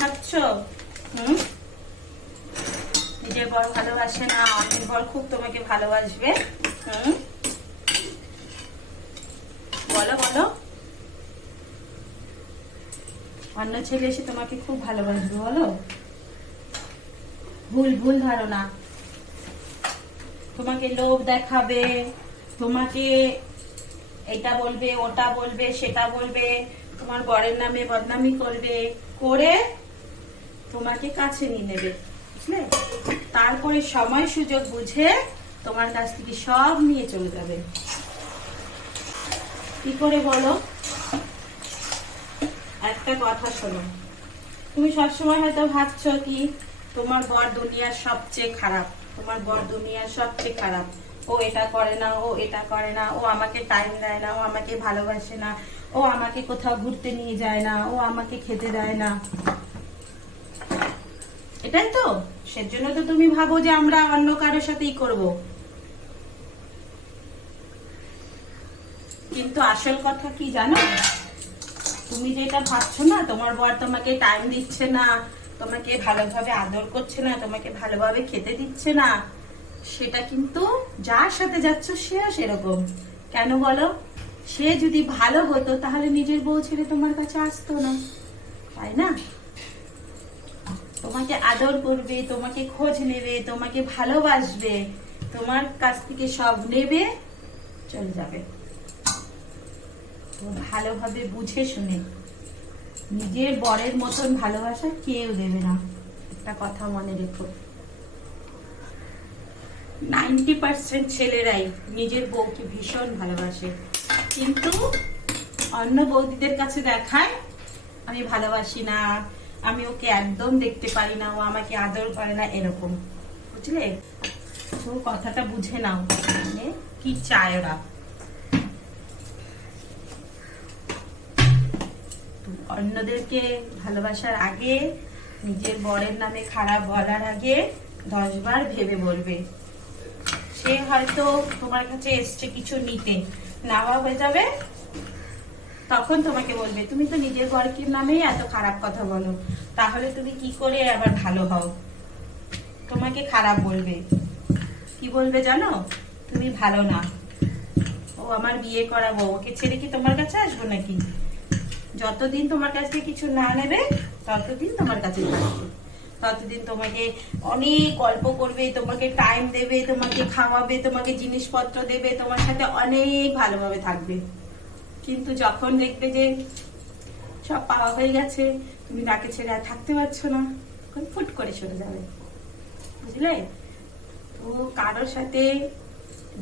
ভাবছো? নিজের বর ভালোবাসে না, অন্যের বর খুব তোমাকে ভালোবাসবে। বলো বলো, অন্য ছেলে এসে তোমাকে খুব ভালোবাসবে? বলো। ভুল ভুল ধারণা। তোমাকে লোভ দেখাবে, তোমাকে এটা বলবে, ওটা বলবে, সেটা বলবে, তোমার বরের নামে বদনামি করবে, করে তোমাকে কাছে নিয়ে নেবে, বুঝলে? তারপরে সময় সুযোগ বুঝে তোমার কাছ থেকে সব নিয়ে চলে যাবে। কি করে বলো? একটা কথা শোনো, তুমি সবসময় হয়তো ভাবছো কি তোমার বর দুনিয়ার সবচেয়ে খারাপ, তোমার বর দুনিয়ার সবচেয়ে খারাপ, ও এটা করে না, ও এটা করে না, ও আমাকে টাইম দেয় না, ও আমাকে ভালোবাসে না, ও আমাকে কোথাও ঘুরতে নিয়ে যায় না, ও আমাকে খেতে দেয় না। এটাই তো, সেজন্য তো তুমি ভাবো যে আমরা অন্য কারোর সাথেই করব। কিন্তু আসল কথা কি জানো? তুমি যেটা ভাবছো না, তোমার বর তোমাকে টাইম দিচ্ছে না, তোমাকে ভালোভাবে আদর করছে না, তোমাকে ভালোভাবে খেতে দিচ্ছে না, সেটা কিন্তু যার সাথে যাচ্ছ সেও সেরকম। কেন বলো? সে যদি ভালো হতো তাহলে নিজের বউ ছেড়ে তোমার কাছে আসতো না, তাই না? তোমাকে আদর করবে, তোমাকে খোঁজ নেবে, তোমাকে ভালোবাসবে, তোমার কাছ থেকে সব নেবে, চলে যাবে। তো ভালোভাবে বুঝে শুনে, নিজের বরের মতন ভালোবাসা কেউ দেবে না, একটা কথা মনে রেখো। 90% ছেলেরাই নিজের বউকে ভীষণ ভালোবাসে, কিন্তু অন্য বৌদিদের কাছে দেখায় আমি ভালোবাসি না, আমি ওকে একদম দেখতে পারি না, ও আমাকে আদর করে না, এরকম, বুঝলে? তো কথাটা বুঝে নাও, মানে কি চায় ওরা। অন্যদেরকে ভালোবাসার আগে, নিজের বরের নামে খারাপ বলার আগে 10 বার ভেবে বলবে। সে হয়তো তোমার কাছে এসছে কিছু নিতে, নেওয়া হয়ে যাবে, তখন তোমাকে বলবে তুমি তো নিজের বরের নামেই এত খারাপ কথা বলো, তাহলে তুমি কি করে আবার ভালো হও? তোমাকে খারাপ বলবে। কি বলবে জানো? তুমি ভালো না, ও আমার বিয়ে করাবো, ওকে ছেড়ে কি তোমার কাছে আসবো নাকি? যতদিন তোমার কাছ থেকে কিছু না নেবে ততদিন তোমার কাছে থাকবে, ততদিন তোমাকে অনেক গল্প করবে, তোমাকে টাইম দেবে, তোমাকে খাওয়াবে, তোমাকে জিনিসপত্র দেবে, তোমার সাথে অনেক ভালোভাবে থাকবে। কিন্তু যখন দেখবে যে সব পাওয়া হয়ে গেছে, তুমি তাকে ছেড়ে আর থাকতে পারছো না, তখন ফুট করে সরে যাবে, বুঝলে? তো কারোর সাথে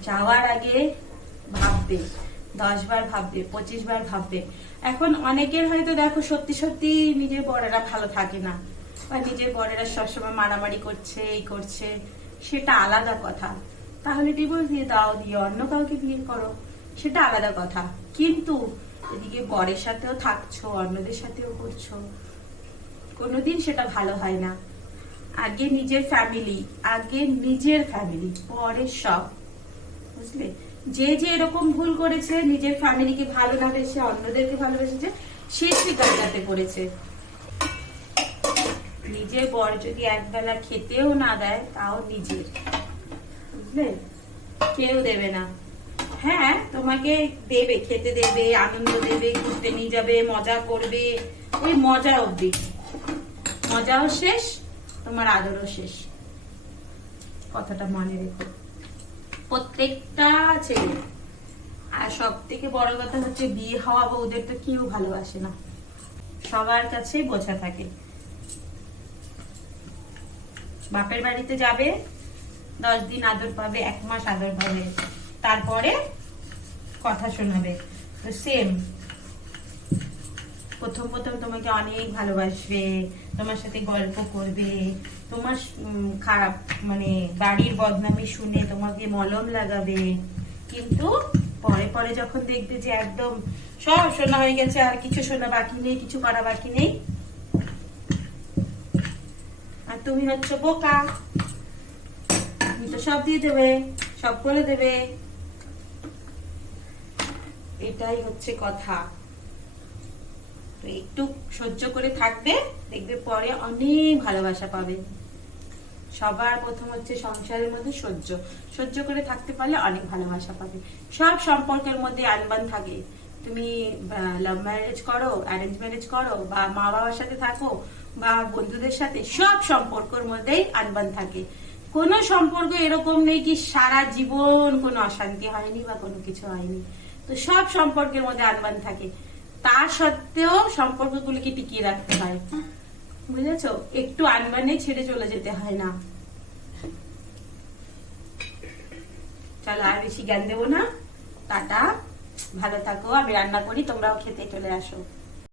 যাওয়ার আগে ভাববে, 10 বার ভাববে, 25 বার ভাববে। এখন অনেকের হয়তো দেখো সত্যি সত্যি নিজের বরেরা ভালো থাকে না, বা নিজের বরেরা সবসময় মারামারি করছে, এই করছে, সেটা আলাদা কথা। তাহলে ডিভোর্স দিয়ে দাও, দিয়ে অন্য কাউকে বিয়ে করো, সেটা আলাদা কথা। কিন্তু এদিকে বরের সাথেও থাকছো, অন্যদের সাথেও করছো, কোনোদিন সেটা ভালো হয় না। আগে নিজের ফ্যামিলি, আগে নিজের ফ্যামিলি, পরে সব, বুঝলে? যে যে এরকম ভুল করেছে, নিজের ফ্যামিলিকে ভালো না বেসে অন্যদেরকে ভালোবেসেছে, সে গাছাতে করেছে। নিজের বর যদি একবেলা খেতেও না দেয়, তাও নিজের, বুঝলে? কেউ দেবে না। হ্যাঁ, তোমাকে দেবে, খেতে দেবে, আনন্দ দেবে, ঘুরতে নিয়ে যাবে, মজা করবে, ওই মজা অব্দি, মজাও শেষ, তোমার আদরও শেষ। কথাটা মনে রেখো, প্রত্যেকটা ছেলে। আর সব থেকে বড় কথা হচ্ছে, বিয়ে হওয়া বউদের তো কেউ ভালোবাসে না, সবার কাছে বোঝা থাকে। বাপের বাড়িতে যাবে, 10 দিন আদর পাবে, 1 মাস আদর পাবে, তারপরে কথা শোনাবে। তো সেম, প্রথম প্রথম তোমাকে অনেক ভালোবাসবে, তোমার সাথে গল্প করবে, তোমার খারাপ মানে বাড়ির বদনামি শুনে তোমাকে মলম লাগাবে, কিন্তু পরে পরে যখন দেখবে যে একদম সব শোনা হয়ে গেছে, আর কিছু শোনা বাকি নেই, কিছু করা বাকি নেই, আর তুমি হচ্ছে বোকা, তুমি তো সব দিয়ে দেবে, সব করে দেবে, এটাই হচ্ছে কথা। তো একটু সহ্য করে থাকবে, দেখবে পরে অনেক ভালোবাসা পাবে। সবার প্রথম হচ্ছে সংসারের মধ্যে সহ্য, সহ্য করে থাকতে পারলে অনেক ভালোবাসা পাবে। সব সম্পর্কের মধ্যে আনবান থাকে, তুমি লাভ ম্যারেজ করো, অ্যারেঞ্জ ম্যারেজ করো, বা মা বাবার সাথে থাকো, বা বন্ধুদের সাথে, সব সম্পর্কের মধ্যেই আনবান থাকে। কোনো সম্পর্ক এরকম নেই কি সারা জীবন কোনো অশান্তি হয়নি বা কোনো কিছু হয়নি। তো সব সম্পর্কের মধ্যে আনবান থাকে, তা সত্ত্বেও সম্পর্কগুলোকে টিকিয়ে রাখতে হয়, বুঝেছো? একটু আনবানে ছেড়ে চলে যেতে হয় না। চলো আর বেশি জ্ঞান দেবো না, টাটা, ভালো থাকো। আমি রান্না করি, তোমরাও খেতে চলে আসো।